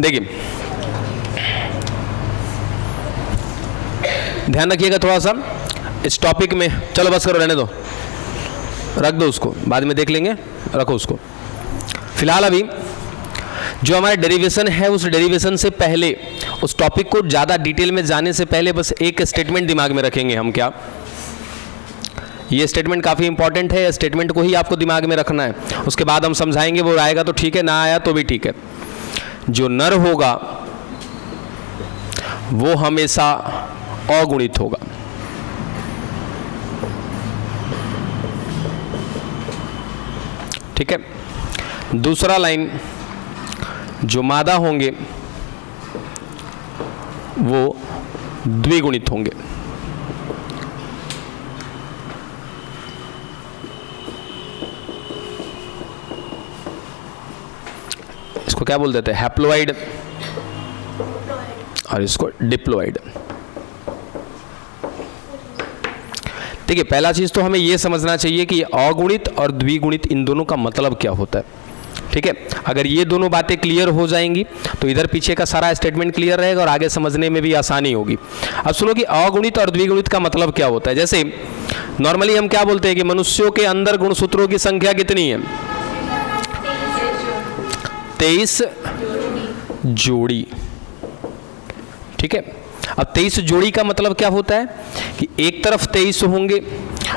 देखिए ध्यान रखिएगा थोड़ा सा इस टॉपिक में। चलो बस करो, रहने दो, रख दो उसको, बाद में देख लेंगे, रखो उसको। फिलहाल अभी जो हमारा डेरिवेशन है उस डेरिवेशन से पहले, उस टॉपिक को ज़्यादा डिटेल में जाने से पहले बस एक स्टेटमेंट दिमाग में रखेंगे हम। क्या ये स्टेटमेंट काफ़ी इंपॉर्टेंट है, स्टेटमेंट को ही आपको दिमाग में रखना है। उसके बाद हम समझाएंगे, वो आएगा तो ठीक है, ना आया तो भी ठीक है। जो नर होगा वो हमेशा अगुणित होगा। ठीक है। दूसरा लाइन, जो मादा होंगे वो द्विगुणित होंगे। इसको क्या बोल देते हैं? हैप्लोइड, और इसको डिप्लोइड। ठीक है, पहला चीज तो हमें यह समझना चाहिए कि अगुणित और द्विगुणित इन दोनों का मतलब क्या होता है। ठीक है, अगर ये दोनों बातें क्लियर हो जाएंगी तो इधर पीछे का सारा स्टेटमेंट क्लियर रहेगा और आगे समझने में भी आसानी होगी। अब सुनो कि अगुणित और द्विगुणित का मतलब क्या होता है। जैसे नॉर्मली हम क्या बोलते हैं कि मनुष्यों के अंदर गुणसूत्रों की संख्या कितनी है? 23 जोड़ी। ठीक है, अब 23 जोड़ी का मतलब क्या होता है कि एक तरफ 23 होंगे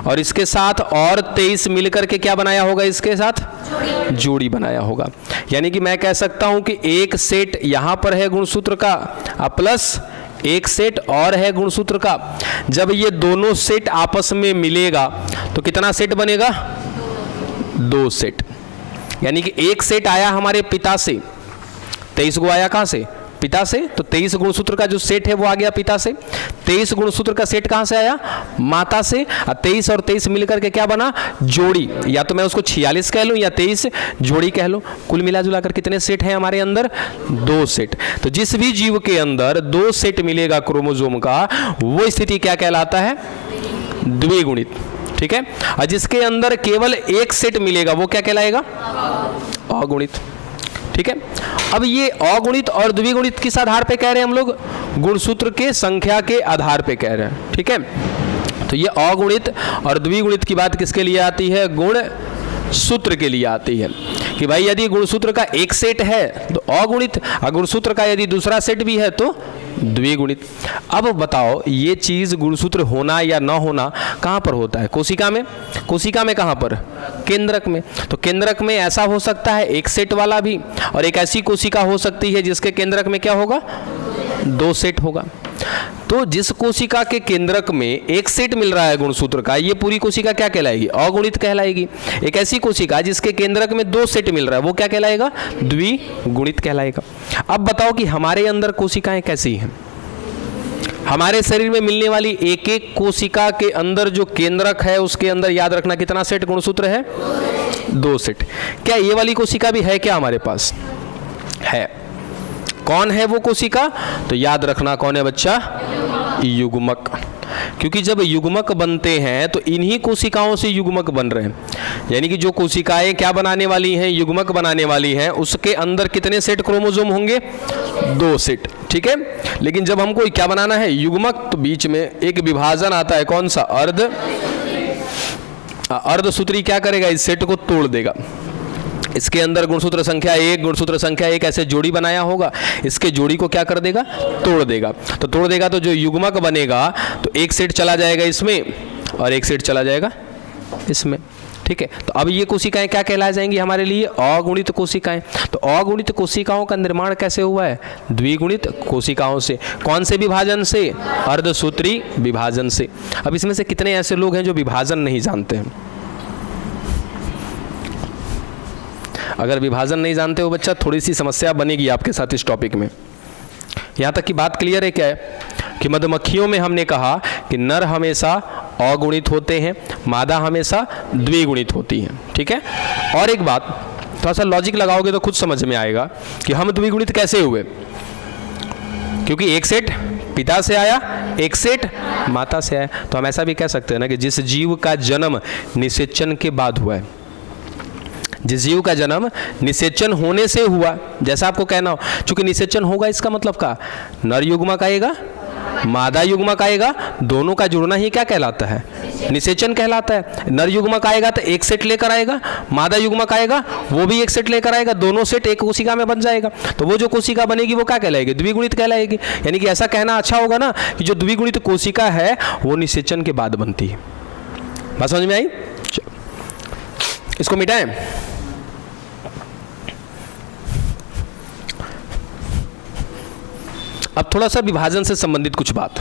और इसके साथ और 23 मिलकर के क्या बनाया होगा? इसके साथ जोड़ी बनाया होगा। यानी कि मैं कह सकता हूं कि एक सेट यहां पर है गुणसूत्र का, प्लस एक सेट और है गुणसूत्र का। जब ये दोनों सेट आपस में मिलेगा तो कितना सेट बनेगा? 2 सेट। यानी कि एक सेट आया हमारे पिता से, 23 को आया कहां से? पिता से। तो 23 गुणसूत्र का जो सेट है वो आ गया पिता से। 23 गुणसूत्र का सेट कहां से आया? माता से। 23 और 23 मिलकर के क्या बना? जोड़ी। या तो मैं उसको 46 कह लूं या 23 जोड़ी कह लूं। कुल मिला जुला कर कितने सेट हैं हमारे अंदर? 2 सेट। तो जिस भी जीव के अंदर 2 सेट मिलेगा क्रोमोसोम का, वो स्थिति क्या कहलाता है? द्विगुणित। ठीक है, और जिसके अंदर केवल एक सेट मिलेगा वो क्या कहलाएगा? अगुणित। ठीक है, अब ये अगुणित और द्विगुणित किस आधार पे कह रहे हैं हम लोग? गुणसूत्र के संख्या के आधार पे कह रहे हैं। ठीक है, तो ये अगुणित और द्विगुणित की बात किसके लिए आती है? गुण सूत्र के लिए आती है कि भाई यदि गुणसूत्र का एक सेट है तो अगुणित, और गुणसूत्र का यदि दूसरा सेट भी है तो द्विगुणित। अब बताओ ये चीज गुणसूत्र होना या ना होना कहां पर होता है? कोशिका में। कोशिका में कहां पर? केंद्रक में। तो केंद्रक में ऐसा हो सकता है एक सेट वाला भी, और एक ऐसी कोशिका हो सकती है जिसके केंद्रक में क्या होगा? 2 सेट होगा। तो जिस कोशिका के केंद्रक में एक सेट मिल रहा है गुणसूत्र का, ये पूरी कोशिका क्या कहलाएगी? अगुणित कहलाएगी। एक ऐसी कोशिका जिसके केंद्रक में 2 सेट मिल रहा है वो क्या कहलाएगा? द्विगुणित कहलाएगा। अब बताओ कि हमारे अंदर कोशिकाएं कैसी हैं? हमारे शरीर में मिलने वाली एक एक कोशिका के अंदर जो केंद्रक है उसके अंदर याद रखना कितना सेट गुणसूत्र है? 2 सेट। क्या ये वाली कोशिका भी है क्या हमारे पास? है। कौन है वो कोशिका? तो याद रखना कौन है बच्चा? युग्मक। क्योंकि जब युग्मक बनते हैं तो इन्हीं कोशिकाओं से युग्मक बन रहे हैं। यानी कि जो कोशिकाएं क्या बनाने वाली हैं? युग्मक बनाने वाली हैं। उसके अंदर कितने सेट क्रोमोसोम होंगे? 2 सेट। ठीक है, लेकिन जब हमको क्या बनाना है? युग्मक, तो बीच में एक विभाजन आता है, कौन सा? अर्धसूत्री क्या करेगा? इस सेट को तोड़ देगा। इसके अंदर गुणसूत्र संख्या 1, गुणसूत्र संख्या 1 ऐसे जोड़ी बनाया होगा, इसके जोड़ी को क्या कर देगा? तोड़ देगा। तो तोड़ देगा तो जो युग्मक बनेगा तो एक सेट चला जाएगा इसमें और एक सेट चला जाएगा इसमें। ठीक है, तो अब ये कोशिकाएं क्या कहला जाएंगी हमारे लिए? अगुणित कोशिकाएं। तो अगुणित कोशिकाओं का निर्माण कैसे हुआ है? द्विगुणित कोशिकाओं से। कौन से विभाजन से? अर्धसूत्री विभाजन से। अब इसमें से कितने ऐसे लोग हैं जो विभाजन नहीं जानते हैं? अगर विभाजन नहीं जानते हो बच्चा, थोड़ी सी समस्या बनेगी आपके साथ इस टॉपिक में। यहाँ तक की बात क्लियर है क्या है कि मधुमक्खियों में हमने कहा कि नर हमेशा अगुणित होते हैं, मादा हमेशा द्विगुणित होती हैं। ठीक है, और एक बात थोड़ा सा लॉजिक लगाओगे तो खुद समझ में आएगा कि हम द्विगुणित कैसे हुए। क्योंकि एक सेट पिता से आया, एक सेट माता से आया। तो हम ऐसा भी कह सकते हैं ना कि जिस जीव का जन्म निषेचन के बाद हुआ है, जिस जीव का जन्म निषेचन होने से हुआ, जैसा आपको कहना हो, चूंकि निषेचन होगा इसका मतलब का नर युग्मक आएगा, मादा युग्मक आएगा, दोनों का जुड़ना ही क्या कहलाता है? निषेचन कहलाता है। नर युग्मक आएगा तो एक सेट लेकर आएगा, मादा युग्मक आएगा वो भी एक सेट लेकर आएगा, दोनों सेट एक कोशिका में बन जाएगा। तो वो जो कोशिका बनेगी वो क्या कहलाएगी? द्विगुणित कहलाएगी। यानी कि ऐसा कहना अच्छा होगा ना कि जो द्विगुणित कोशिका है वो निषेचन के बाद बनती है। बात समझ में आई? इसको मिटाएं। अब थोड़ा सा विभाजन से संबंधित कुछ बात।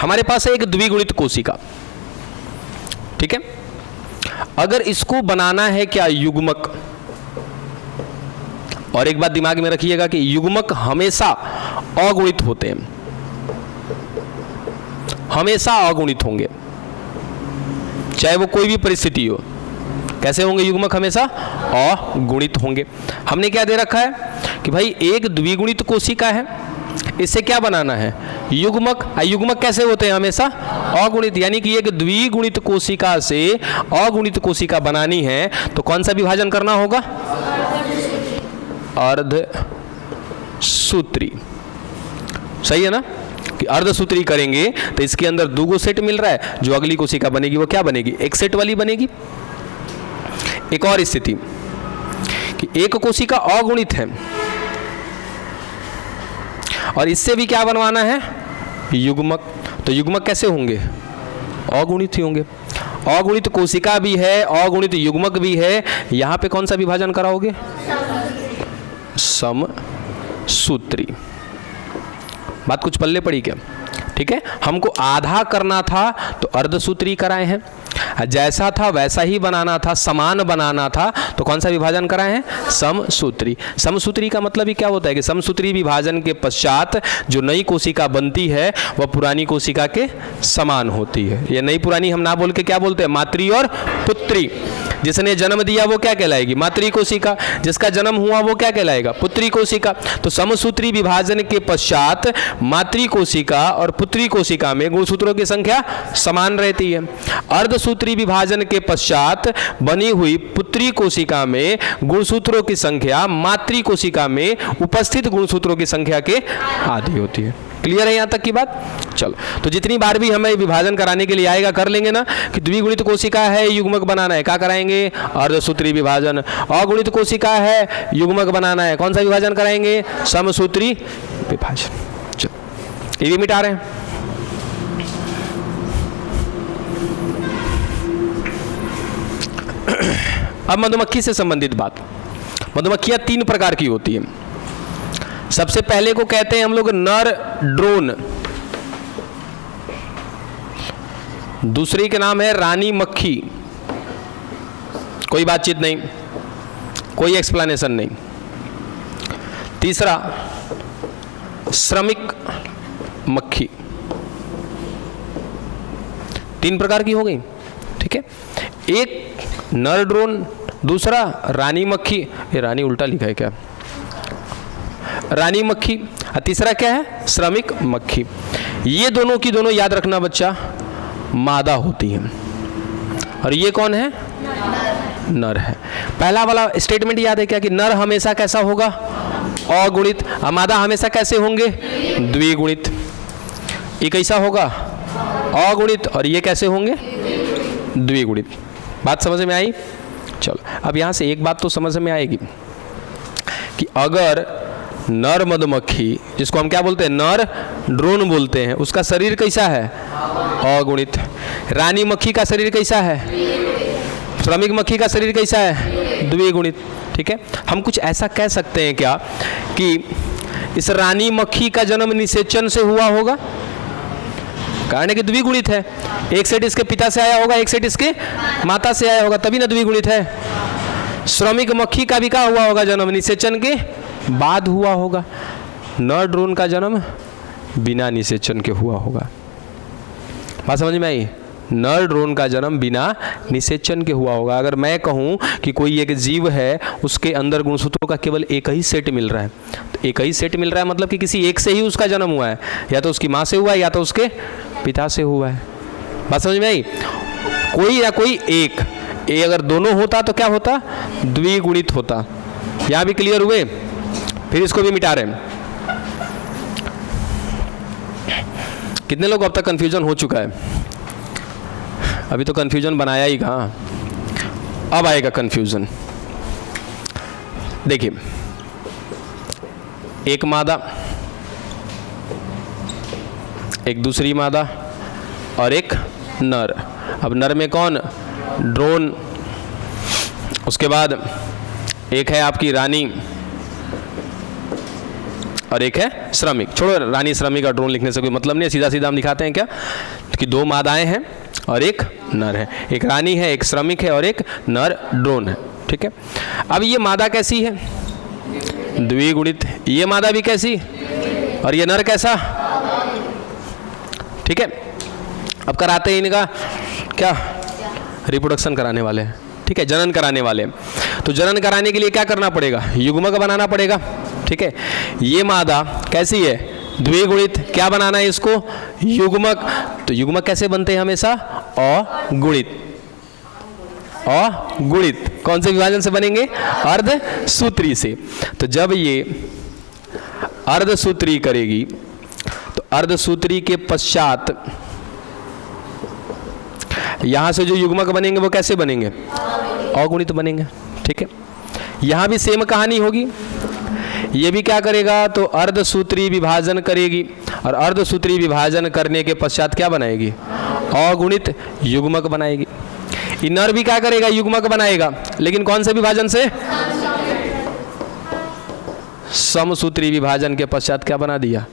हमारे पास है एक द्विगुणित कोशिका, ठीक है। अगर इसको बनाना है क्या? युग्मक। और एक बात दिमाग में रखिएगा कि युग्मक हमेशा अगुणित होते हैं, हमेशा अगुणित होंगे, चाहे वो कोई भी परिस्थिति हो। कैसे होंगे युग्मक? हमेशा अगुणित होंगे। हमने क्या दे रखा है कि भाई एक द्विगुणित कोशिका है, इससे क्या बनाना है? युग्मक। युग्मक कैसे होते हैं? हमेशा अगुणित। यानी कि एक द्विगुणित कोशिका से अगुणित कोशिका बनानी है तो कौन सा विभाजन करना होगा? अर्धसूत्री। सही है ना कि अर्धसूत्री करेंगे तो इसके अंदर दो सेट मिल रहा है, जो अगली कोशिका बनेगी वो क्या बनेगी? एक सेट वाली बनेगी। एक और स्थिति कि एक कोशिका अगुणित है और इससे भी क्या बनवाना है? युग्मक। तो युग्मक कैसे होंगे? अगुणित ही होंगे। अगुणित कोशिका भी है, अगुणित युग्मक भी है, यहां पे कौन सा विभाजन कराओगे? समसूत्री। बात कुछ पल्ले पड़ी क्या? ठीक है, हमको आधा करना था तो अर्धसूत्री कराए हैं, जैसा था वैसा ही बनाना था, समान बनाना था तो कौन सा विभाजन कराए हैं? समसूत्री। समसूत्री का मतलब ही क्या होता है कि समसूत्री विभाजन के पश्चात जो नई कोशिका बनती है वह पुरानी कोशिका के समान होती है। ये नई पुरानी हम ना बोल के क्या बोलते हैं? मातृ और पुत्री। जिसने जन्म दिया वो क्या कहलाएगी? मातृ कोशिका। जिसका जन्म हुआ वो क्या कहलाएगा? पुत्री कोशिका। तो समसूत्री विभाजन के पश्चात मातृ कोशिका और पुत्री कोशिका में गुणसूत्रों की संख्या समान रहती है। अर्धसूत्री विभाजन के पश्चात बनी हुई पुत्री कोशिका में गुणसूत्रों की संख्या मातृ कोशिका में उपस्थित गुणसूत्रों की संख्या के आधी होती है। क्लियर है यहां तक की बात? चलो, तो जितनी बार भी हमें विभाजन कराने के लिए आएगा कर लेंगे ना कि द्विगुणित कोशिका है, युग्मक बनाना है, क्या कराएंगे? अर्धसूत्री विभाजन। अगुणित कोशिका है, युग्मक बनाना है, कौन सा विभाजन कराएंगे? समसूत्री विभाजन। चलो, ये भी मिटा रहे हैं। अब मधुमक्खी से संबंधित बात। मधुमक्खियां 3 प्रकार की होती हैं। सबसे पहले को कहते हैं हम लोग नर ड्रोन, दूसरी के नाम है रानी मक्खी। कोई बातचीत नहीं, कोई एक्सप्लेनेशन नहीं। तीसरा श्रमिक मक्खी। 3 प्रकार की हो गई, ठीक है। एक नर ड्रोन, दूसरा रानी मक्खी, ये रानी उल्टा लिखा है क्या? रानी मक्खी, और तीसरा क्या है? श्रमिक मक्खी। ये दोनों की दोनों याद रखना बच्चा, मादा होती हैं और ये कौन है? नर है। पहला वाला स्टेटमेंट याद है क्या कि नर हमेशा कैसा होगा? अगुणित। और मादा हमेशा कैसे होंगे? द्विगुणित। ये कैसा होगा? अगुणित। और ये कैसे होंगे? द्विगुणित। बात समझ में आई? चलो, अब यहां से एक बात तो समझ में आएगी कि अगर नर मधुमक्खी, जिसको हम क्या बोलते हैं? नर ड्रोन बोलते हैं, उसका शरीर कैसा है? अगुणित। रानी मक्खी का शरीर कैसा है? श्रमिक मक्खी का शरीर कैसा है? द्विगुणित। ठीक है, हम कुछ ऐसा कह सकते हैं क्या कि इस रानी मक्खी का जन्म निषेचन से हुआ होगा? कारण है कि द्विगुणित है, एक सेट इसके पिता से आया होगा, एक सेट इसके माता से आया होगा, तभी ना द्विगुणित है। श्रमिक मक्खी का भी क्या हुआ होगा? जन्म निषेचन के बाद हुआ होगा। नर ड्रोन का जन्म बिना निषेचन के हुआ होगा। बात समझ में आई? नर ड्रोन का जन्म बिना निषेचन के हुआ होगा। अगर मैं कहूं कि कोई एक जीव है, उसके अंदर गुणसूत्रों का केवल एक ही सेट मिल रहा है, तो एक ही सेट मिल रहा है मतलब कि किसी एक से ही उसका जन्म हुआ है, या तो उसकी माँ से हुआ है या तो उसके पिता से हुआ है। बात समझ में आई? कोई या कोई एक, ए अगर दोनों होता तो क्या होता, द्विगुणित होता। यहां भी क्लियर हुए? फिर इसको भी मिटा रहे हैं। कितने लोग अब तक कंफ्यूजन हो चुका है? अभी तो कंफ्यूजन बनाया ही कहाँ, अब आएगा कंफ्यूजन। देखिए, एक मादा, एक दूसरी मादा और एक नर। अब नर में कौन, ड्रोन, उसके बाद एक है आपकी रानी और एक है श्रमिक। छोड़ो, रानी श्रमिक और ड्रोन लिखने से कोई मतलब नहीं है, सीधा सीधा हम दिखाते हैं क्या कि दो मादाएं हैं और एक नर है, एक रानी है, एक श्रमिक है और एक नर ड्रोन है। ठीक है, अब ये मादा कैसी है, द्विगुणित, ये मादा भी कैसी और ये नर कैसा। ठीक है, अब कराते हैं इनका क्या, रिप्रोडक्शन कराने वाले हैं। ठीक है, जनन कराने वाले हैं। तो जनन कराने के लिए क्या करना पड़ेगा, युग्मक बनाना पड़ेगा। ठीक है, ये मादा कैसी है, द्विगुणित, क्या बनाना है इसको, युग्मक। तो युग्मक कैसे बनते हैं हमेशा, अगुणित। अगुणित कौन से विभाजन से बनेंगे, अर्धसूत्री से। तो जब ये अर्धसूत्री करेगी तो अर्धसूत्री के पश्चात यहां से जो युग्मक बनेंगे वो कैसे बनेंगे, अगुणित बनेंगे। ठीक है, यहां भी सेम कहानी होगी, ये भी क्या करेगा, तो अर्धसूत्री विभाजन करेगी और अर्धसूत्री विभाजन करने के पश्चात क्या बनाएगी, अगुणित युग्मक बनाएगी। नर भी क्या करेगा, युग्मक बनाएगा, लेकिन कौन से विभाजन से, समसूत्री विभाजन के पश्चात क्या बना दिया,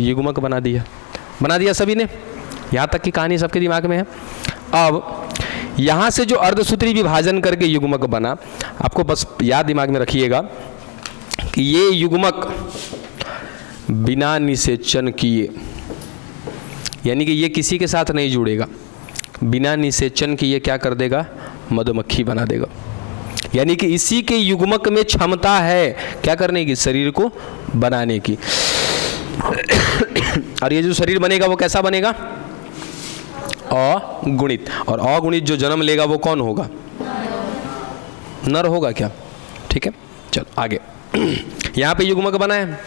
युग्मक बना दिया सभी ने। यहां तक की कहानी सबके दिमाग में है। अब यहां से जो अर्धसूत्री विभाजन करके युग्मक बना, आपको बस याद दिमाग में रखिएगा कि ये युग्मक बिना निषेचन किए, यानी कि ये किसी के साथ नहीं जुड़ेगा, बिना निषेचन किए क्या कर देगा, मधुमक्खी बना देगा। यानी कि इसी के युग्मक में क्षमता है क्या करने की, शरीर को बनाने की। और ये जो शरीर बनेगा वो कैसा बनेगा, अगुणित। और अगुणित जो जन्म लेगा वो कौन होगा, नर होगा क्या। ठीक है, चलो आगे। यहां पे युग्मक बना है,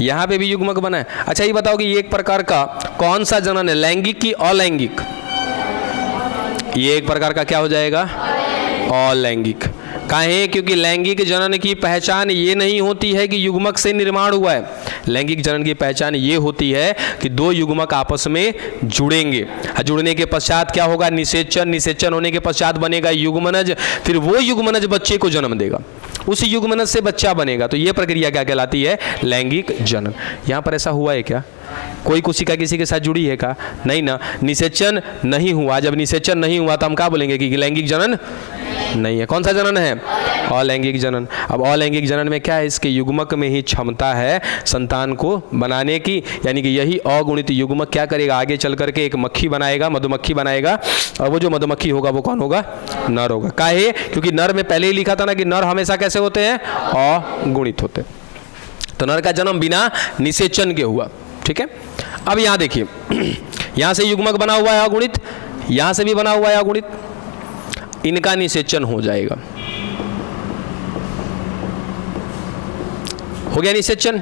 यहां पे भी युग्मक बना है। अच्छा ये बताओ कि ये एक प्रकार का कौन सा जनन है, लैंगिक की अलैंगिक, ये एक प्रकार का क्या हो जाएगा, अलैंगिक। काहे, क्योंकि लैंगिक जनन की पहचान ये नहीं होती है कि युग्मक से निर्माण हुआ है। लैंगिक जनन की पहचान ये होती है कि दो युग्मक आपस में जुड़ेंगे, जुड़ने के पश्चात क्या होगा, निषेचन, निषेचन होने के पश्चात बनेगा युग्मनज, फिर वो युग्मनज बच्चे को जन्म देगा, उस युग्मनज से बच्चा बनेगा। तो ये प्रक्रिया क्या कहलाती है, लैंगिक जनन। यहाँ पर ऐसा हुआ है क्या, कोई कोशिका किसी के साथ जुड़ी है क्या, नहीं ना, निषेचन नहीं हुआ। जब निषेचन नहीं हुआ तो हम क्या बोलेंगे कि लैंगिक जनन नहीं है। कौन सा जनन है, अलैंगिक जनन। अब अलैंगिक जनन में क्या है, इसके युग्मक में ही क्षमता है संतान को बनाने की, यानी कि यही अगुणित युग्मक क्या करेगा, आगे चल करके एक मक्खी बनाएगा, मधुमक्खी बनाएगा, और वो जो मधुमक्खी होगा वो कौन होगा, नर होगा। काहे, क्योंकि नर में पहले ही लिखा था ना कि नर हमेशा कैसे होते हैं, अगुणित होते। तो नर का जन्म बिना निषेचन के हुआ। ठीक है, अब यहां देखिए, यहां से युग्मक बना हुआ है अगुणित, यहां से भी बना हुआ है अगुणित, इनका निषेचन हो जाएगा, हो गया निषेचन।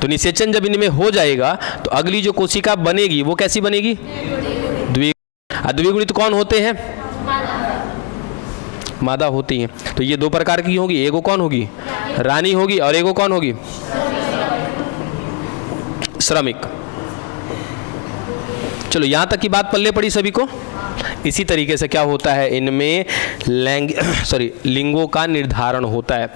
तो निषेचन जब इनमें हो जाएगा तो अगली जो कोशिका बनेगी वो कैसी बनेगी, द्विगुणित। कौन होते हैं, मादा होती हैं। तो ये दो प्रकार की होगी, एगो कौन होगी, रानी होगी, और एगो कौन होगी, श्रमिक। चलो यहां तक की बात पल्ले पड़ी सभी को। इसी तरीके से क्या होता है, इनमें लिंगों का निर्धारण होता है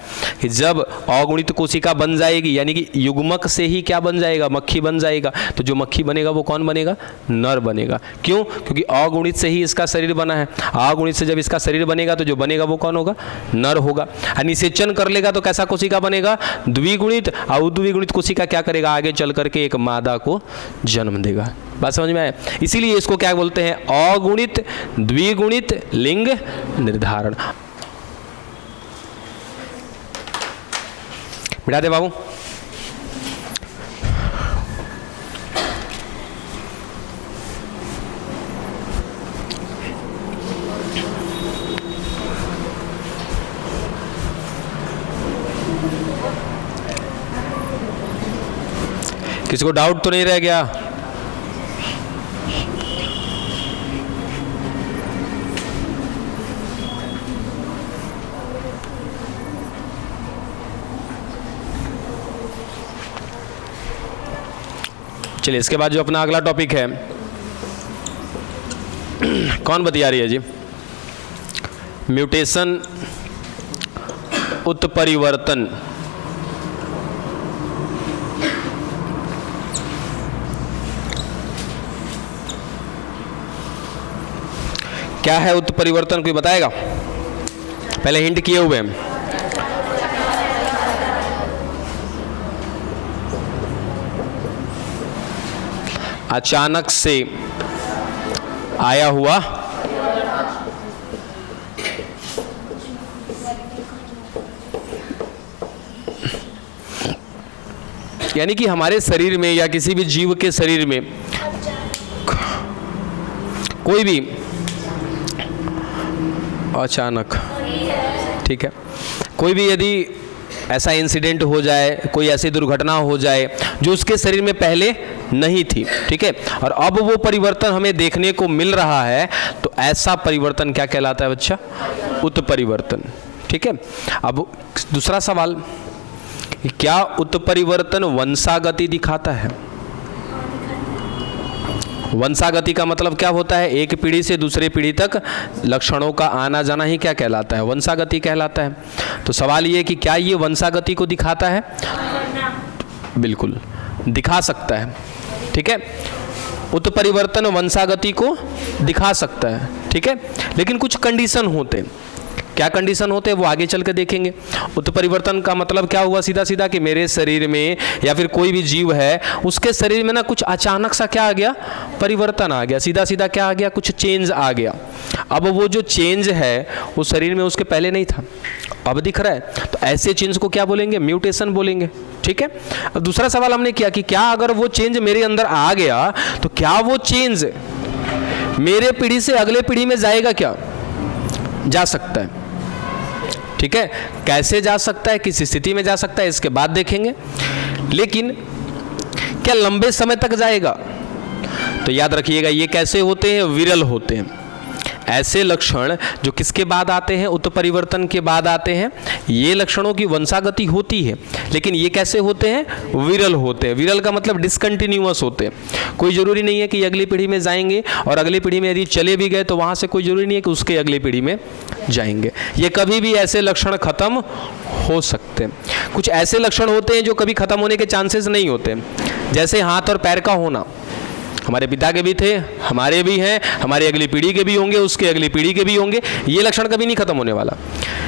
कि जब अगुणित कोशिका बन जाएगी, यानी कि युग्मक से ही क्या बन जाएगा, मक्खी बन जाएगा। तो जो मक्खी बनेगा वो कौन बनेगा, नर बनेगा। क्यों, क्योंकि अगुणित से ही इसका शरीर बना है। अगुणित से जब इसका शरीर बनेगा तो जो बनेगा वो कौन होगा, नर होगा। निषेचन कर लेगा तो कैसा कोशिका बनेगा, द्विगुणित। और द्विगुणित कोशिका क्या करेगा, आगे चल करके एक मादा को जन्म देगा। बात समझ में आए, इसीलिए इसको क्या बोलते हैं, अगुणित द्विगुणित लिंग निर्धारण। मिटा दे बाबू। किसी को डाउट तो नहीं रह गया? चलिए, इसके बाद जो अपना अगला टॉपिक है, कौन बतिया रही है जी? म्यूटेशन, उत्परिवर्तन। क्या है उत्परिवर्तन, कोई बताएगा? पहले हिंट किए हुए हैं। अचानक से आया हुआ, यानी कि हमारे शरीर में या किसी भी जीव के शरीर में कोई भी अचानक, ठीक है, कोई भी यदि ऐसा इंसिडेंट हो जाए, कोई ऐसी दुर्घटना हो जाए जो उसके शरीर में पहले नहीं थी, ठीक है, और अब वो परिवर्तन हमें देखने को मिल रहा है, तो ऐसा परिवर्तन क्या कहलाता है बच्चा? उत्परिवर्तन। ठीक है। अब दूसरा सवाल, क्या उत्परिवर्तन वंशागति दिखाता है? वंशागति का मतलब क्या होता है? एक पीढ़ी से दूसरे पीढ़ी तक लक्षणों का आना जाना ही क्या कहलाता है? वंशागति कहलाता है। तो सवाल ये कि क्या ये वंशागति को दिखाता है? बिल्कुल दिखा सकता है। ठीक है, उत्परिवर्तन वंशागति को दिखा सकता है। ठीक है, लेकिन कुछ कंडीशन होते हैं। क्या कंडीशन होते हैं वो आगे चल के देखेंगे। उत्परिवर्तन का मतलब क्या हुआ? सीधा सीधा कि मेरे शरीर में या फिर कोई भी जीव है उसके शरीर में ना कुछ अचानक सा क्या आ गया? परिवर्तन आ गया। सीधा सीधा क्या आ गया? कुछ चेंज आ गया। अब वो जो चेंज है वो शरीर में उसके पहले नहीं था, अब दिख रहा है, तो ऐसे चेंज को क्या बोलेंगे? म्यूटेशन बोलेंगे। ठीक है। अब दूसरा सवाल हमने किया कि क्या अगर वो चेंज मेरे अंदर आ गया तो क्या वो चेंज मेरे पीढ़ी से अगले पीढ़ी में जाएगा? क्या जा सकता है। ठीक है, कैसे जा सकता है, किस स्थिति में जा सकता है, इसके बाद देखेंगे। लेकिन क्या लंबे समय तक जाएगा? तो याद रखिएगा ये कैसे होते हैं? विरल होते हैं। ऐसे लक्षण जो किसके बाद आते हैं? उत्परिवर्तन के बाद आते हैं। ये लक्षणों की वंशागति होती है, लेकिन ये कैसे होते हैं? विरल होते हैं। विरल का मतलब डिसकंटिन्यूअस होते हैं। कोई जरूरी नहीं है कि अगली पीढ़ी में जाएंगे, और अगली पीढ़ी में यदि चले भी गए तो वहां से कोई जरूरी नहीं है कि उसके अगली पीढ़ी में जाएंगे। ये कभी भी ऐसे लक्षण खत्म हो सकते हैं। कुछ ऐसे लक्षण होते हैं जो कभी खत्म होने के चांसेस नहीं होते, जैसे हाथ और पैर का होना। हमारे पिता के भी थे, हमारे भी हैं, हमारी अगली पीढ़ी के भी होंगे, उसके अगली पीढ़ी के भी होंगे। ये लक्षण कभी नहीं खत्म होने वाला।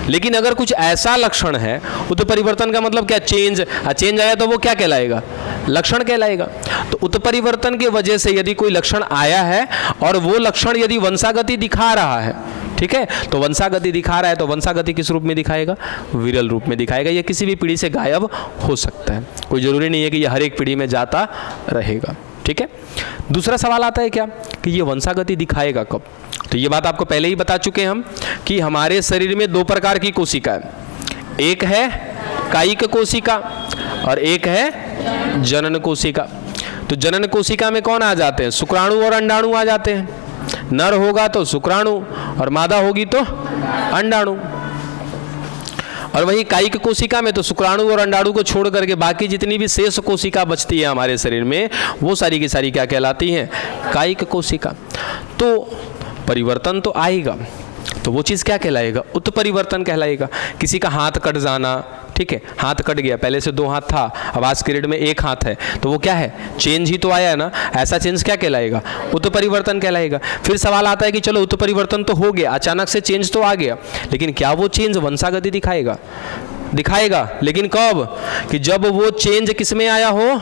लेकिन अगर कुछ ऐसा लक्षण है, उत्परिवर्तन का मतलब क्या? चेंज। चेंज आया तो वो क्या कहलाएगा? लक्षण कहलाएगा। तो उत्परिवर्तन की वजह से यदि कोई लक्षण आया है और वो लक्षण यदि वंशागति दिखा रहा है, ठीक है, तो वंशागति दिखा रहा है, तो वंशागति किस रूप में दिखाएगा? विरल रूप में दिखाएगा। ये किसी भी पीढ़ी से गायब हो सकता है, कोई जरूरी नहीं है कि ये हर एक पीढ़ी में जाता रहेगा। ठीक है। दूसरा सवाल आता है क्या कि ये वंशागति दिखाएगा कब? तो ये बात आपको पहले ही बता चुके हैं हम कि हमारे शरीर में दो प्रकार की कोशिका है, एक है कायिक कोशिका और एक है जनन कोशिका। तो जनन कोशिका में कौन आ जाते हैं? शुक्राणु और अंडाणु आ जाते हैं। नर होगा तो शुक्राणु और मादा होगी तो अंडाणु। और वही कायिक कोशिका में तो शुक्राणु और अंडाणु को छोड़ करके बाकी जितनी भी शेष कोशिका बचती है हमारे शरीर में, वो सारी की सारी क्या कहलाती हैं? कायिक कोशिका। तो परिवर्तन तो आएगा, तो वो चीज़ क्या कहलाएगा? उत्परिवर्तन कहलाएगा। किसी का हाथ कट जाना, ठीक है, हाथ कट गया, पहले से 2 हाथ था, अब आज के डेट में 1 हाथ है, तो वो क्या है? चेंज ही तो आया है ना। ऐसा चेंज क्या कहलाएगा? उत्परिवर्तन कहलाएगा। फिर सवाल आता है कि चलो उत्परिवर्तन तो हो गया, अचानक से चेंज तो आ गया, लेकिन क्या वो चेंज वंशागति दिखाएगा? दिखाएगा, लेकिन कब? कि जब वो चेंज किस में आया हो?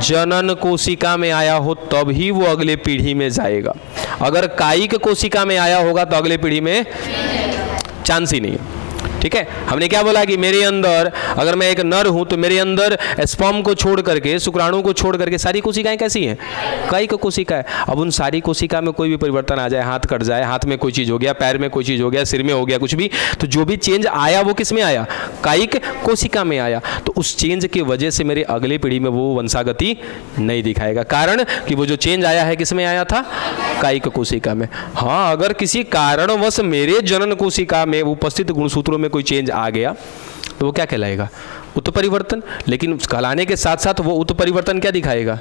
जनन कोशिका में आया हो, तब ही वो अगले पीढ़ी में जाएगा। अगर कायिक कोशिका में आया होगा तो अगले पीढ़ी में चांस ही नहीं है। ठीक ठीक है, हमने क्या बोला कि मेरे अंदर अगर मैं एक नर हूं तो मेरे अंदर स्पर्म को छोड़ करके, शुक्राणु को छोड़ करके सारी कोशिकाएं कैसी हैं? कायिक कोशिका है। अब उन सारी कोशिका में कोई भी परिवर्तन आ जाए, हाथ कट जाए, हाथ में कोई चीज हो गया, पैर में कोई चीज हो गया, सिर में हो गया कुछ भी, तो जो भी चेंज आया वो किस में आया? कायिक कोशिका में आया। तो उस चेंज की वजह से मेरे अगली पीढ़ी में वो वंशागति नहीं दिखाएगा, कारण कि वो जो चेंज आया है किस में आया था? कायिक कोशिका में। हाँ, अगर किसी कारणवश मेरे जनन कोशिका में उपस्थित गुणसूत्रों में कोई चेंज आ गया तो वो क्या कहलाएगा? उत्परिवर्तन। लेकिन कहलाने के साथ साथ वो उत्परिवर्तन क्या दिखाएगा?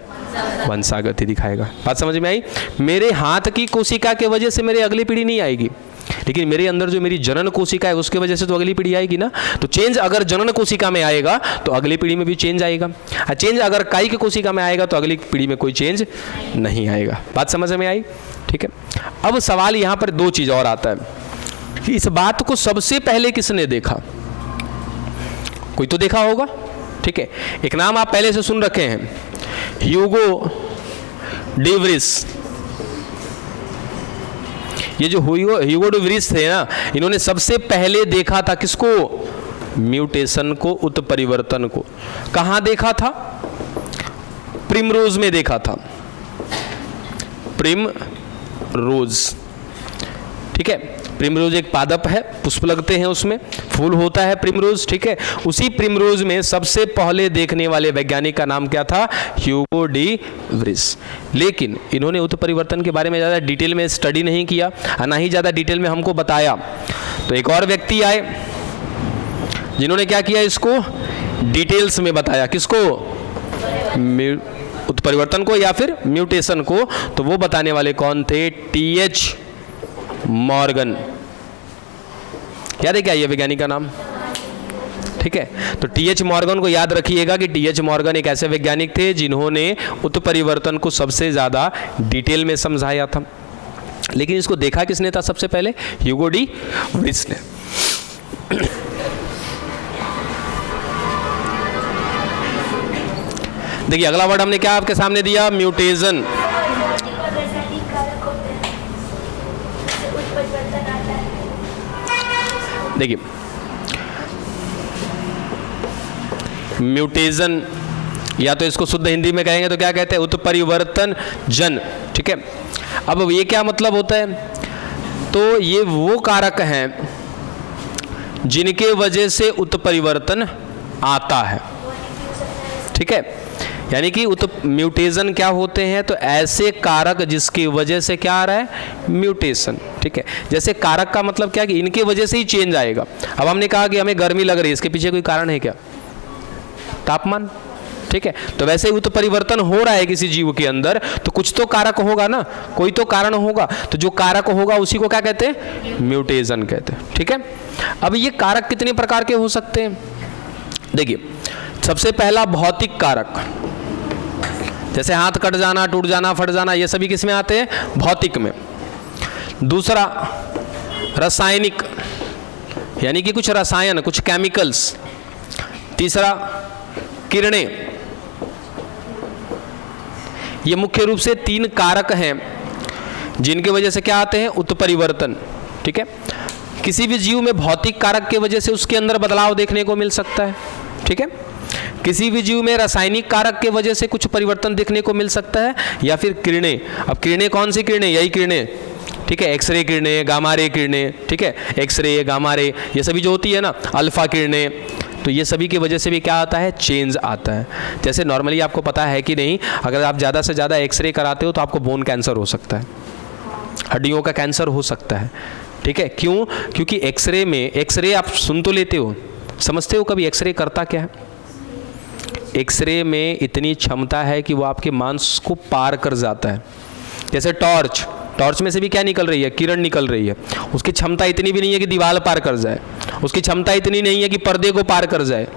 वंशागति दिखाएगा। बात समझ में आई? मेरे हाथ की कोशिका के वजह से मेरी अगली पीढ़ी नहीं आएगी, लेकिन मेरे अंदर जो मेरी जनन कोशिका है उसके वजह से तो अगली पीढ़ी आएगी ना। तो चेंज अगर जनन कोशिका में आएगा तो अगली पीढ़ी में भी चेंज आएगा, और चेंज अगर कायिक कोशिका में आएगा तो अगली पीढ़ी में कोई चेंज नहीं आएगा। बात समझ में आई? ठीक है। अब सवाल यहाँ पर दो चीज और आता है कि इस बात को सबसे पहले किसने देखा? कोई तो देखा होगा, ठीक है। एक नाम आप पहले से सुन रखे हैं, ह्यूगो डी व्रिस। ये जो ह्यूगो डी व्रिस थे ना, इन्होंने सबसे पहले देखा था किसको? म्यूटेशन को, उत्परिवर्तन को। कहां देखा था? प्रिमरोज में देखा था। प्रिमरोज, ठीक है। प्रिमरोज एक पादप है, पुष्प लगते हैं उसमें, फूल होता है प्रिमरोज, ठीक है। उसी प्रिमरोज में सबसे पहले देखने वाले वैज्ञानिक का नाम क्या था? Hugo de Vries. लेकिन इन्होंने उत्परिवर्तन के बारे में ज़्यादा डिटेल में स्टडी नहीं किया, ना ही ज़्यादा डिटेल में हमको बताया। तो एक और व्यक्ति आए जिन्होंने क्या किया? इसको डिटेल्स में बताया। किसको? उत्परिवर्तन को या फिर म्यूटेशन को। तो वो बताने वाले कौन थे? टी.एच. मॉर्गन। याद है क्या ये वैज्ञानिक का नाम? ठीक है। तो टी.एच. मॉर्गन को याद रखिएगा कि टी.एच. मॉर्गन एक ऐसे वैज्ञानिक थे जिन्होंने उत्परिवर्तन को सबसे ज्यादा डिटेल में समझाया था। लेकिन इसको देखा किसने था सबसे पहले? ह्यूगो डी व्रिस ने। देखिए अगला वर्ड हमने क्या आपके सामने दिया? म्यूटेशन। देखिए म्यूटेशन, या तो इसको शुद्ध हिंदी में कहेंगे तो क्या कहते हैं? उत्परिवर्तन जन, ठीक है। अब ये क्या मतलब होता है? तो ये वो कारक हैं जिनके वजह से उत्परिवर्तन आता है, ठीक है। यानी कि म्यूटेशन क्या होते हैं? तो ऐसे कारक जिसकी वजह से क्या आ रहा है? म्यूटेशन, ठीक है। जैसे कारक का मतलब क्या कि इनके वजह से ही चेंज आएगा। अब हमने कहा कि हमें गर्मी लग रही है, इसके पीछे कोई कारण है क्या? तापमान, ठीक है। तो वैसे ही उत्परिवर्तन हो रहा है किसी जीव के अंदर, तो कुछ तो कारक होगा ना, कोई तो कारण होगा। तो जो कारक होगा उसी को क्या कहते हैं? म्यूटेशन कहते हैं, ठीक है। अब ये कारक कितने प्रकार के हो सकते हैं? देखिए सबसे पहला भौतिक कारक, जैसे हाथ कट जाना, टूट जाना, फट जाना, ये सभी किस में आते हैं? भौतिक में। दूसरा रासायनिक, यानी कि कुछ रसायन, कुछ केमिकल्स। तीसरा किरणें। ये मुख्य रूप से तीन कारक हैं जिनके वजह से क्या आते हैं? उत्परिवर्तन, ठीक है। किसी भी जीव में भौतिक कारक के वजह से उसके अंदर बदलाव देखने को मिल सकता है, ठीक है। किसी भी जीव में रासायनिक कारक के वजह से कुछ परिवर्तन देखने को मिल सकता है, या फिर किरणें। अब किरणें कौन सी किरणें? यही किरणें, ठीक है। एक्सरे किरणें, गामा रे किरणें, ठीक है। एक्सरे, गामा रे, ये सभी जो होती है ना, अल्फा किरणें, तो ये सभी की वजह से भी क्या आता है? चेंज आता है। जैसे नॉर्मली आपको पता है कि नहीं, अगर आप ज़्यादा से ज़्यादा एक्सरे कराते हो तो आपको बोन कैंसर हो सकता है, हड्डियों का कैंसर हो सकता है, ठीक है। क्यों? क्योंकि एक्सरे आप सुन तो लेते हो, समझते हो कभी एक्सरे करता क्या है? एक्सरे में इतनी क्षमता है कि वो आपके मांस को पार कर जाता है। जैसे टॉर्च में से भी क्या निकल रही है? किरण निकल रही है। उसकी क्षमता इतनी भी नहीं है कि दीवार पार कर जाए, उसकी क्षमता इतनी नहीं है कि पर्दे को पार कर जाए,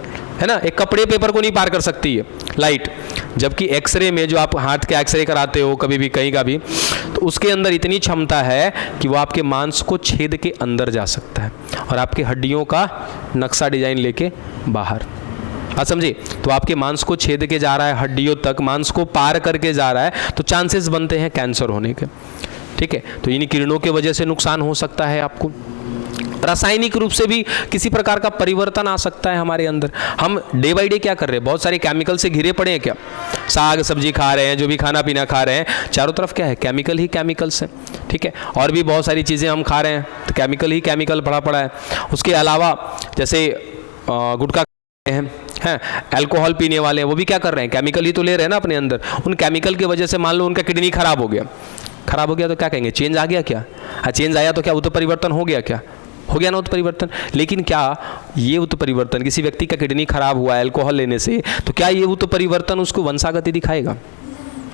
है ना। एक कपड़े पेपर को नहीं पार कर सकती है लाइट। जबकि एक्सरे में, जो आप हाथ के एक्सरे कराते हो कभी भी कहीं का भी, तो उसके अंदर इतनी क्षमता है कि वो आपके मांस को छेद के अंदर जा सकता है और आपके हड्डियों का नक्शा डिजाइन लेके बाहर। हाँ समझिए। तो आपके मांस को छेद के जा रहा है, हड्डियों तक मांस को पार करके जा रहा है, तो चांसेस बनते हैं कैंसर होने के, ठीक है। तो इन किरणों के वजह से नुकसान हो सकता है आपको। रासायनिक रूप से भी किसी प्रकार का परिवर्तन आ सकता है हमारे अंदर। हम डे बाई डे क्या कर रहे हैं, बहुत सारे केमिकल से घिरे पड़े हैं क्या, साग सब्जी खा रहे हैं, जो भी खाना पीना खा रहे हैं, चारों तरफ क्या है, केमिकल ही केमिकल्स है, ठीक है। और भी बहुत सारी चीज़ें हम खा रहे हैं तो केमिकल ही केमिकल भरा पड़ा है। उसके अलावा जैसे गुटखा हैं, अल्कोहल पीने वाले हैं, वो भी क्या कर रहे हैं, केमिकल ही तो ले रहे हैं ना अपने अंदर। उन केमिकल की वजह से मान लो उनका किडनी खराब हो गया, खराब हो गया तो क्या कहेंगे, चेंज आ गया क्या, हाँ चेंज आया तो क्या उत्तर परिवर्तन हो गया, क्या हो गया ना उत्तर परिवर्तन। लेकिन क्या ये उत्तर परिवर्तन, किसी व्यक्ति का किडनी खराब हुआ है अल्कोहल लेने से, तो क्या ये उत्तर परिवर्तन उसको वंशागति दिखाएगा,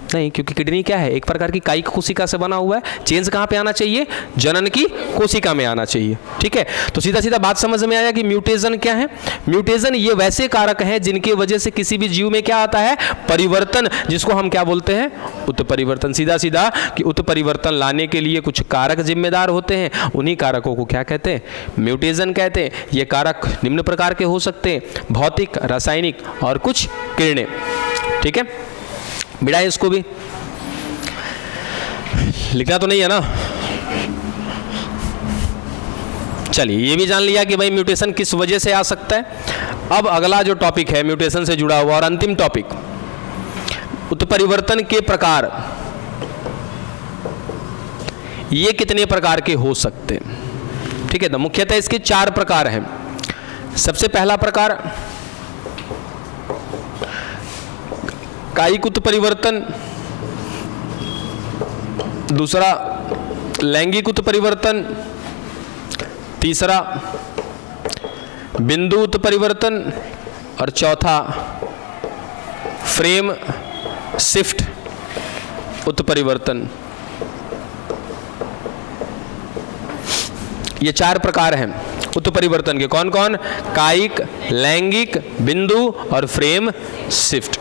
नहीं, क्योंकि किडनी क्या है, एक प्रकार की कायिक कोशिका से बना हुआ है। चेंज कहाँ पे आना चाहिए, जनन की कोशिका में आना चाहिए, ठीक है। तो सीधा सीधा बात समझ में आया कि म्यूटेशन क्या है। म्यूटेशन ये वैसे कारक हैं जिनके वजह से किसी भी जीव में क्या आता है, परिवर्तन, जिसको हम क्या बोलते हैं, उत्तर परिवर्तन। सीधा सीधा कि उत्तर परिवर्तन लाने के लिए कुछ कारक जिम्मेदार होते हैं, उन्हीं कारकों को क्या कहते हैं, म्यूटेशन कहते हैं। ये कारक निम्न प्रकार के हो सकते हैं, भौतिक, रासायनिक और कुछ किरणें, ठीक है। बिड़ाए इसको भी लिखना तो नहीं है ना, चलिए ये भी जान लिया कि भाई म्यूटेशन किस वजह से आ सकता है। अब अगला जो टॉपिक है म्यूटेशन से जुड़ा हुआ और अंतिम टॉपिक, उत्परिवर्तन के प्रकार, ये कितने प्रकार के हो सकते हैं, ठीक है। तो मुख्यतः इसके 4 प्रकार हैं। सबसे पहला प्रकार कायिक उत्परिवर्तन, दूसरा लैंगिक उत्परिवर्तन, तीसरा बिंदु उत्परिवर्तन और चौथा फ्रेम शिफ्ट उत्परिवर्तन। ये 4 प्रकार हैं उत्परिवर्तन के। कौन कौन, कायिक, लैंगिक, बिंदु और फ्रेम शिफ्ट।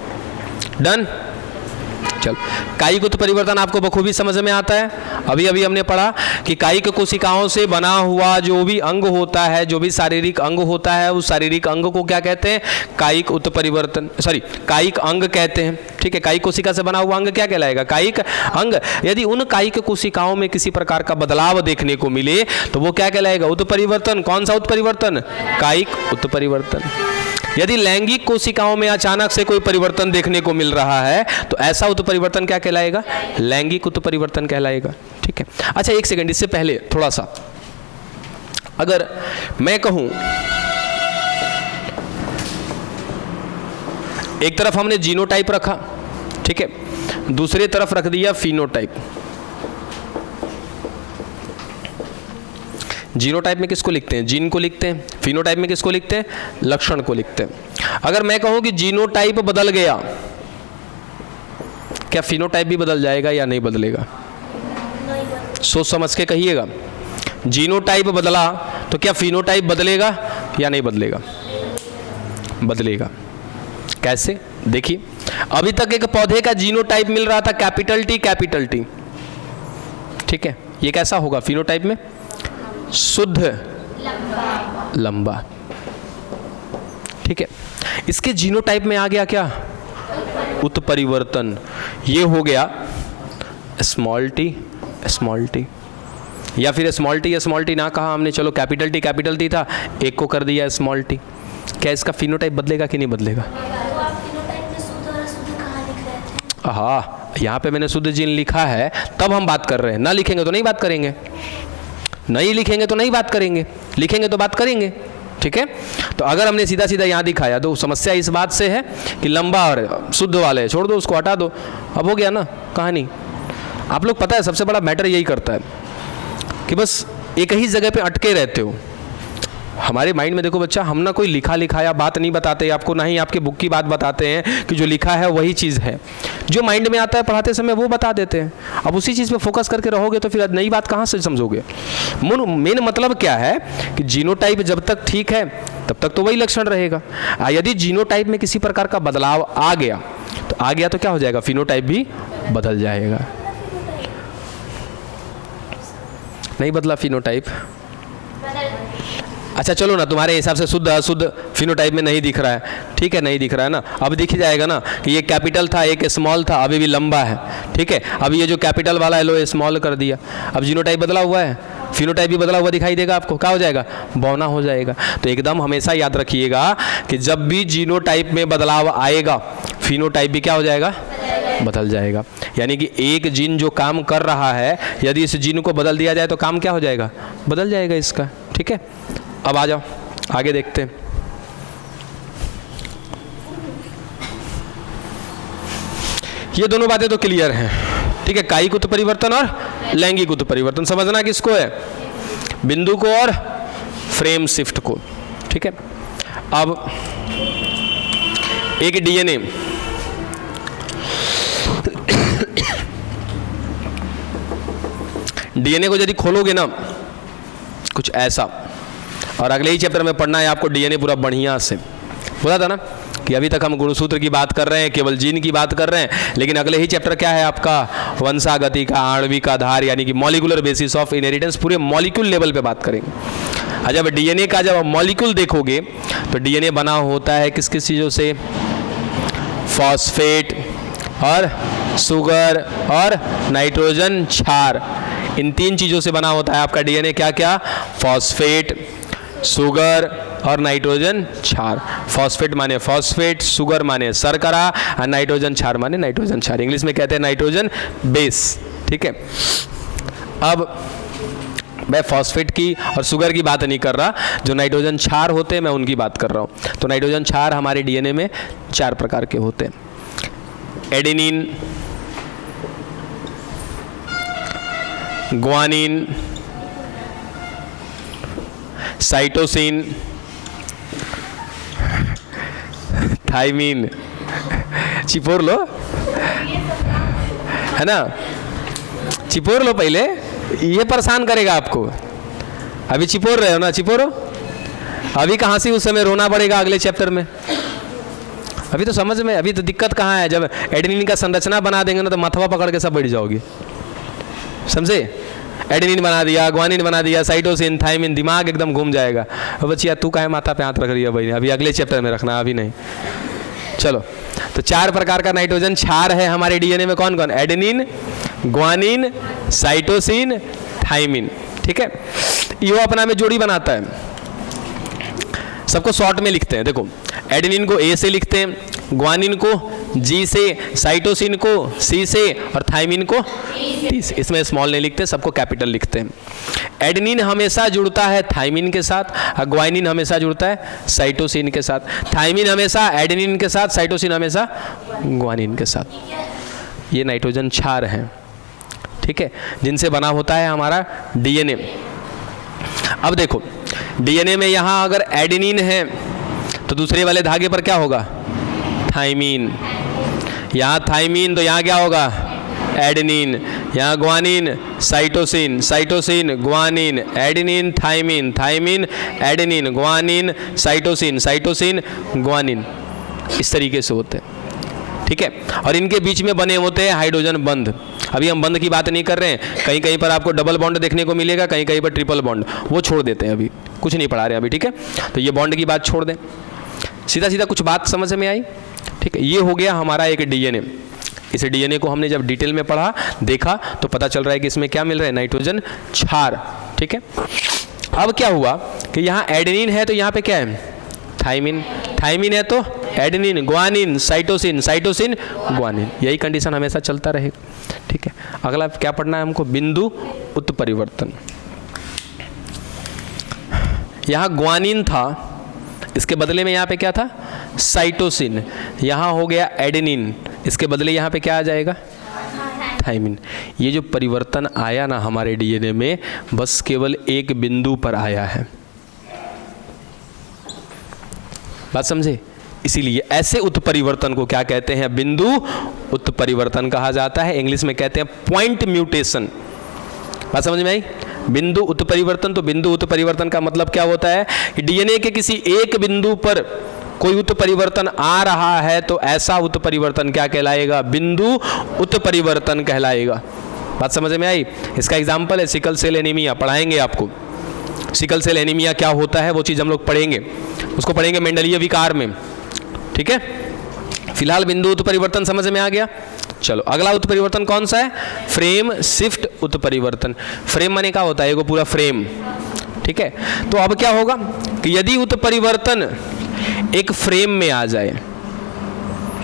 डन। चल, कायिक उत्परिवर्तन आपको बखूबी समझ में आता है। अभी अभी हमने पढ़ा कि कायिक कोशिकाओं से बना हुआ जो भी अंग होता है, जो भी शारीरिक अंग होता है, उस शारीरिक अंग को क्या कहते हैं, कायिक उत्परिवर्तन, सॉरी कायिक अंग कहते हैं, ठीक है। कायिक कोशिका से बना हुआ अंग क्या कहलाएगा, कायिक अंग। यदि उन कायिक कोशिकाओं में किसी प्रकार का बदलाव देखने को मिले तो वो क्या कहलाएगा, उत्परिवर्तन। कौन सा उत्परिवर्तन, कायिक उत्परिवर्तन। यदि लैंगिक कोशिकाओं में अचानक से कोई परिवर्तन देखने को मिल रहा है तो ऐसा उत्परिवर्तन क्या कहलाएगा, लैंगिक उत्परिवर्तन कहलाएगा, ठीक है। अच्छा एक सेकंड, इससे पहले थोड़ा सा, अगर मैं कहूं एक तरफ हमने जीनोटाइप रखा, ठीक है, दूसरी तरफ रख दिया फिनोटाइप। जीनोटाइप में किसको लिखते हैं, जीन को लिखते हैं। फिनोटाइप में किसको लिखते हैं, लक्षण को लिखते हैं। अगर मैं कहूं कि जीनोटाइप बदल गया, क्या फिनोटाइप भी बदल जाएगा या नहीं बदलेगा, सोच समझ के कहिएगा। जीनोटाइप बदला तो क्या फिनोटाइप बदलेगा या नहीं बदलेगा, बदलेगा। कैसे, देखिए अभी तक एक पौधे का जीनोटाइप मिल रहा था कैपिटल टी, ठीक है। ये कैसा होगा फिनोटाइप में, शुद्ध लंबा, ठीक है। इसके जीनोटाइप में आ गया क्या, उत्परिवर्तन। ये हो गया स्मॉल टी, या फिर स्मॉल टी ना कहा हमने, चलो कैपिटल टी था, एक को कर दिया स्मॉल टी। क्या इसका फिनोटाइप बदलेगा कि नहीं बदलेगा, हाँ यहाँ पे मैंने शुद्ध जीन लिखा है तब हम बात कर रहे हैं, ना लिखेंगे तो नहीं बात करेंगे, नहीं लिखेंगे तो नहीं बात करेंगे, लिखेंगे तो बात करेंगे, ठीक है। तो अगर हमने सीधा सीधा यहाँ दिखाया तो समस्या इस बात से है कि लंबा और शुद्ध वाले छोड़ दो, उसको हटा दो, अब हो गया ना कहानी। आप लोग पता है सबसे बड़ा मैटर यही करता है कि बस एक ही जगह पे अटके रहते हो। हमारे माइंड में देखो बच्चा, हम ना कोई लिखा लिखाया बात नहीं बताते आपको, ना ही आपके बुक की बात बताते हैं कि जो लिखा है वही चीज़ है, जो माइंड में आता है पढ़ाते समय वो बता देते हैं। अब उसी चीज़ पे फोकस करके रहोगे तो फिर नई बात कहाँ से समझोगे। मेन मतलब क्या है कि जीनोटाइप जब तक ठीक है तब तक तो वही लक्षण रहेगा। यदि जीनोटाइप में किसी प्रकार का बदलाव आ गया तो क्या हो जाएगा, फिनोटाइप भी बदल जाएगा। नहीं बदला फिनोटाइप, अच्छा चलो ना, तुम्हारे हिसाब से शुद्ध अशुद्ध फिनोटाइप में नहीं दिख रहा है, ठीक है, नहीं दिख रहा है ना, अब दिख जाएगा ना कि ये कैपिटल था, एक स्मॉल था, अभी भी लंबा है, ठीक है। अब ये जो कैपिटल वाला है लो स्मॉल कर दिया, अब जीनोटाइप बदला हुआ है, फिनोटाइप भी बदला हुआ दिखाई देगा आपको, क्या हो जाएगा, बौना हो जाएगा। तो एकदम हमेशा याद रखिएगा कि जब भी जीनोटाइप में बदलाव आएगा फिनोटाइप भी क्या हो जाएगा, बदल जाएगा। यानी कि एक जीन जो काम कर रहा है यदि इस जीन को बदल दिया जाए तो काम क्या हो जाएगा, बदल जाएगा इसका। ठीक है, अब आ जाओ आगे देखते हैं। ये दोनों बातें तो क्लियर हैं। ठीक है, कायिक उत्परिवर्तन और लैंगिक उत्परिवर्तन समझना किसको है, बिंदु को और फ्रेम शिफ्ट को। ठीक है, अब एक डीएनए डीएनए को यदि खोलोगे ना कुछ ऐसा, और अगले ही चैप्टर में पढ़ना है आपको डीएनए पूरा बढ़िया से। बोला था ना कि अभी तक हम गुणसूत्र की बात कर रहे हैं, केवल जीन की बात कर रहे हैं, लेकिन अगले ही चैप्टर क्या है आपका, वंशागति का आणविक आधार यानी कि मॉलिक्यूलर बेसिस ऑफ इनहेरिटेंस, पूरे मॉलिक्यूल लेवल पे बात करेंगे। जब डीएनए का जब मॉलिक्यूल देखोगे तो डीएनए बना होता है किस किस चीज़ों से, फॉस्फेट और शुगर और नाइट्रोजन क्षार, इन तीन चीज़ों से बना होता है आपका डीएनए। क्या क्या, फॉस्फेट, शुगर और नाइट्रोजन क्षार। फॉस्फेट माने फॉस्फेट, शुगर माने शर्करा और नाइट्रोजन क्षार माने नाइट्रोजन क्षार, इंग्लिश में कहते हैं नाइट्रोजन बेस। ठीक है, अब मैं फॉस्फेट की और शुगर की बात नहीं कर रहा, जो नाइट्रोजन क्षार होते हैं मैं उनकी बात कर रहा हूँ। तो नाइट्रोजन क्षार हमारे डीएनए में 4 प्रकार के होते हैं, एडेनिन, ग्वानिन, साइटोसिन, थाइमिन, चिपोर लो है ना, चिपोर लो पहले, ये परेशान करेगा आपको। अभी चिपोर रहे हो ना, चिपोरो, अभी कहाँ से उस समय रोना पड़ेगा अगले चैप्टर में। अभी तो समझ में, अभी तो दिक्कत कहाँ है, जब एडेनिन का संरचना बना देंगे ना तो मथवा पकड़ के सब बैठ जाओगे, समझे। एडेनिन बना दिया, ग्वानिन बना दिया, साइटोसिन, थाइमिन, दिमाग एकदम घूम जाएगा। अब बच्चिया तू काहे माथा पे हाथ रख रही है भाई, अभी अगले चैप्टर में रखना, अभी नहीं। चलो, तो 4 प्रकार का नाइट्रोजन क्षार है हमारे डीएनए में, कौन कौन, एडेनिन, ग्वानिन, साइटोसिन, थाइमिन। ठीक है, ये अपना में जोड़ी बनाता है। सबको शॉर्ट में लिखते हैं, देखो एडेनिन को ए से लिखते हैं, ग्वानिन को जी से, साइटोसिन को सी से और थाइमिन को टी से। इसमें स्मॉल नहीं लिखते, सबको कैपिटल लिखते हैं। एडेनिन हमेशा जुड़ता है थाइमिन के साथ और ग्वानिन हमेशा जुड़ता है साइटोसिन के साथ। थाइमिन हमेशा एडेनिन के साथ, साइटोसिन हमेशा ग्वानिन के साथ। ये नाइट्रोजन क्षार हैं, ठीक है, जिनसे बना होता है हमारा डीएनए। अब देखो डीएनए में यहाँ अगर एडेनिन है तो दूसरे वाले धागे पर क्या होगा, थाइमिन। यहाँ थाइमिन तो यहाँ क्या होगा, एडेनिन। यहाँ guanine, cytosine, cytosine, guanine, adenine, thymine, thymine, adenine, guanine, cytosine, cytosine, guanine. इस तरीके से होते हैं, ठीक है। और इनके बीच में बने होते हैं हाइड्रोजन बंध। अभी हम बंध की बात नहीं कर रहे हैं, कहीं कहीं पर आपको डबल बॉन्ड देखने को मिलेगा, कहीं कहीं पर ट्रिपल बॉन्ड, वो छोड़ देते हैं, अभी कुछ नहीं पढ़ा रहे अभी, ठीक है। तो ये बॉन्ड की बात छोड़ दें, सीधा सीधा कुछ बात समझ में आई, ठीक है। ये हो गया हमारा एक डीएनए। इस डीएनए को हमने जब डिटेल में पढ़ा, देखा, तो पता चल रहा है कि इसमें क्या मिल रहा है, नाइट्रोजन क्षार, ठीक है। अब क्या हुआ कि यहाँ एडेनिन है तो यहाँ पे क्या है, थाइमिन। थाइमिन है तो adenine, guanine, cytosine, cytosine, guanine. यही कंडीशन हमेशा चलता रहेगा, ठीक है। अगला क्या पढ़ना है हमको, बिंदु उत्परिवर्तन। यहाँ ग्वानिन था, इसके बदले में यहाँ पे क्या था, साइटोसिन। यहाँ हो गया एडेनिन, इसके बदले यहाँ पे क्या आ जाएगा, थाइमिन। ये जो परिवर्तन आया ना हमारे डीएनए में, बस केवल एक बिंदु पर आया है, बात समझे। इसीलिए ऐसे उत्परिवर्तन को क्या कहते हैं, बिंदु उत्परिवर्तन कहा जाता है। इंग्लिश में कहते हैं पॉइंट म्यूटेशन। बात समझ में आई। बिंदु उत्परिवर्तन, तो बिंदु उत्परिवर्तन का मतलब क्या होता है कि डीएनए के किसी एक बिंदु पर कोई उत्परिवर्तन आ रहा है तो ऐसा उत्परिवर्तन क्या कहलाएगा, बिंदु उत्परिवर्तन कहलाएगा। बात समझ में आई। इसका एग्जाम्पल है सिकल सेल एनीमिया, पढ़ाएंगे आपको। सिकल सेल एनीमिया क्या होता है वो चीज़ हम लोग पढ़ेंगे, उसको पढ़ेंगे मेंडलीय विकार में, ठीक है। फिलहाल बिंदु उत्परिवर्तन समझ में आ गया। चलो अगला उत्परिवर्तन कौन सा है? फ्रेम शिफ्ट उत्परिवर्तन। फ्रेम माने क्या होता है? एगो पूरा फ्रेम, ठीक है। तो अब क्या होगा कि यदि उत्परिवर्तन एक फ्रेम में आ जाए,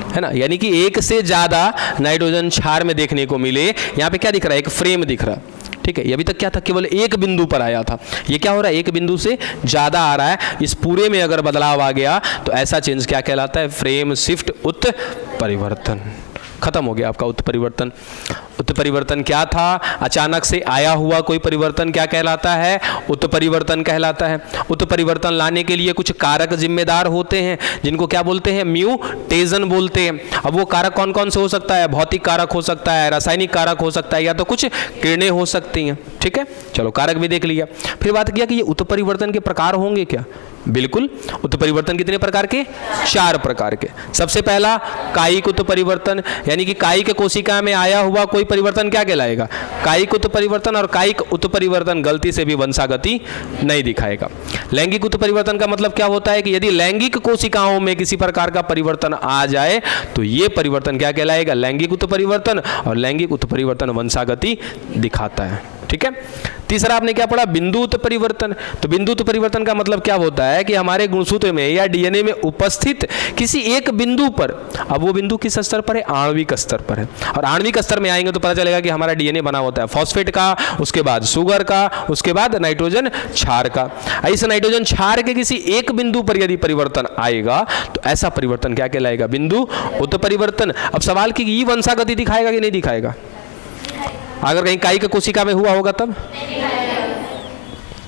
है ना, यानी कि एक से ज्यादा नाइट्रोजन क्षार में देखने को मिले, यहाँ पे क्या दिख रहा है? एक फ्रेम दिख रहा है, ठीक है। ये अभी तक क्या था? केवल एक बिंदु पर आया था, ये क्या हो रहा है? एक बिंदु से ज्यादा आ रहा है। इस पूरे में अगर बदलाव आ गया तो ऐसा चेंज क्या कहलाता है? फ्रेम शिफ्ट उत्परिवर्तन। खत्म हो गया आपका उत्परिवर्तन। उत्परिवर्तन क्या था? अचानक से आया हुआ कोई परिवर्तन क्या कहलाता है? उत्परिवर्तन कहलाता है। उत्परिवर्तन लाने के लिए कुछ कारक जिम्मेदार होते हैं, जिनको क्या बोलते हैं? म्यूटेशन बोलते हैं। अब वो कारक कौन कौन से हो सकता है? भौतिक कारक हो सकता है, रासायनिक कारक हो सकता है, या तो कुछ किरणें हो सकती हैं, ठीक है। चलो कारक भी देख लिया। फिर बात किया कि ये उत्परिवर्तन के प्रकार होंगे क्या? बिल्कुल। उत्परिवर्तन कितने प्रकार के? 4 प्रकार के। सबसे पहला कायिक उत्परिवर्तन, यानी कि कायिक कोशिका में आया हुआ कोई परिवर्तन क्या कहलाएगा? कायिक उत्परिवर्तन। और कायिक उत्परिवर्तन गलती से भी वंशागति नहीं दिखाएगा। लैंगिक उत्परिवर्तन का मतलब क्या होता है कि यदि लैंगिक कोशिकाओं में किसी प्रकार का परिवर्तन आ जाए तो ये परिवर्तन क्या कहलाएगा? लैंगिक उत्परिवर्तन। और लैंगिक उत्परिवर्तन वंशागति दिखाता है, ठीक है। तीसरा आपने क्या पढ़ा? बिंदु उत्परिवर्तन। तो बिंदु उत्परिवर्तन का मतलब क्या होता है कि हमारे गुणसूत्र में या डीएनए में उपस्थित किसी एक बिंदु पर, अब वो बिंदु किस स्तर पर है? आणविक स्तर पर है। और आणविक स्तर में आएंगे तो पता चलेगा कि हमारा डीएनए बना होता है फॉस्फेट का, उसके बाद शुगर का, उसके बाद नाइट्रोजन क्षार का। इस नाइट्रोजन क्षार के किसी एक बिंदु पर यदि परिवर्तन आएगा तो ऐसा परिवर्तन क्या कहलाएगा? बिंदु उत्परिवर्तन। अब सवाल कि ये वंशागति दिखाएगा कि नहीं दिखाएगा? अगर कहीं कायिक कोशिका में हुआ होगा तब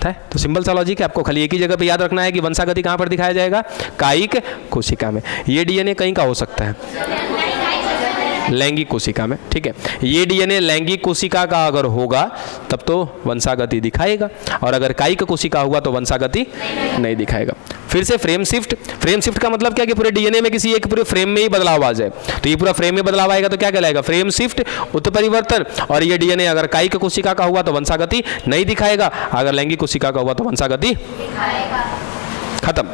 है तो सिंपल सा लॉजिक है, आपको खाली एक ही जगह पे याद रखना है कि वंशागति कहां पर दिखाया जाएगा? कायिक कोशिका में। ये डीएनए कहीं का हो सकता है? लैंगिक कोशिका में, ठीक है। ये डीएनए लैंगिक कोशिका का अगर होगा तब तो वंशागति दिखाएगा, और अगर कायिक कोशिका हुआ तो वंशागति नहीं दिखाएगा। फिर से फ्रेम शिफ्ट। फ्रेम शिफ्ट का मतलब क्या कि पूरे डीएनए में किसी एक पूरे फ्रेम में ही बदलाव आ जाए, तो ये पूरा फ्रेम में बदलाव आएगा तो क्या कहलाएगा? फ्रेम शिफ्ट उत्परिवर्तन। और ये डीएनए अगर कायिक कोशिका का हुआ तो वंशागति नहीं दिखाएगा, अगर लैंगिक कोशिका का हुआ तो वंशागति खत्म।